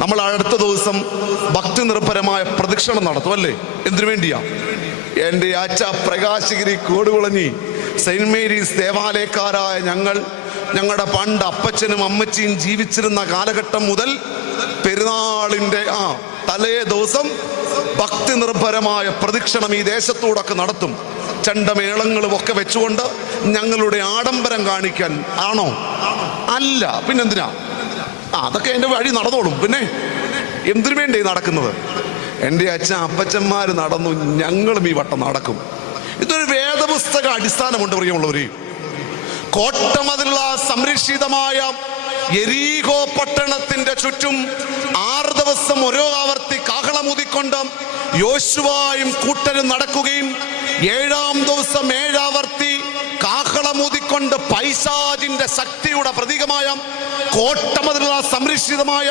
നമ്മൾ അടുത്ത ദിവസം ഭക്തി നിർഭരമായ പ്രദക്ഷിണം നടത്തും അല്ലേ? എന്തിനു വേണ്ടിയാ? എൻ്റെ അച്ഛ പ്രകാശഗിരി കോടുകുളഞ്ഞി സെയിന്റ് മേരീസ് ദേവാലയക്കാരായ ഞങ്ങളുടെ പണ്ട് അപ്പച്ചനും അമ്മച്ചിയും ജീവിച്ചിരുന്ന കാലഘട്ടം മുതൽ പെരുന്നാളിൻ്റെ തലേ ദിവസം ഭക്തി നിർഭരമായ പ്രദക്ഷിണം ഈ ദേശത്തൂടൊക്കെ നടത്തും. ചണ്ടമേളങ്ങളും ഒക്കെ വെച്ചുകൊണ്ട് ഞങ്ങളുടെ ആഡംബരം കാണിക്കാൻ ആണോ? അല്ല, പിന്നെന്തിനാ? അതൊക്കെ എൻ്റെ വഴി നടന്നോളും. പിന്നെ എന്തിനു വേണ്ടി നടക്കുന്നത്? എൻ്റെ അച്ഛൻ അപ്പച്ചന്മാർ നടന്നു, ഞങ്ങളും ഈ വട്ടം നടക്കും. ഇതൊരു വേദപുസ്തക അടിസ്ഥാനമുണ്ട് പ്രിയമുള്ളവരെ. കോട്ടമതിലുള്ള സംരക്ഷിതമായ യെരീഹോ പട്ടണത്തിന്റെ ചുറ്റും 6 ദിവസം ഓരോ ആവർത്തി കാഹളമൂതിക്കൊണ്ട് യോശുവയും കൂട്ടരും നടക്കുകയും 7-ാം ദിവസം 7 ആവർത്തി കാഹളമൂതിക്കൊണ്ട് പൈശാചിന്റെ ശക്തിയുടെ പ്രതീകമായ കോട്ടമതിലുള്ള സംരക്ഷിതമായ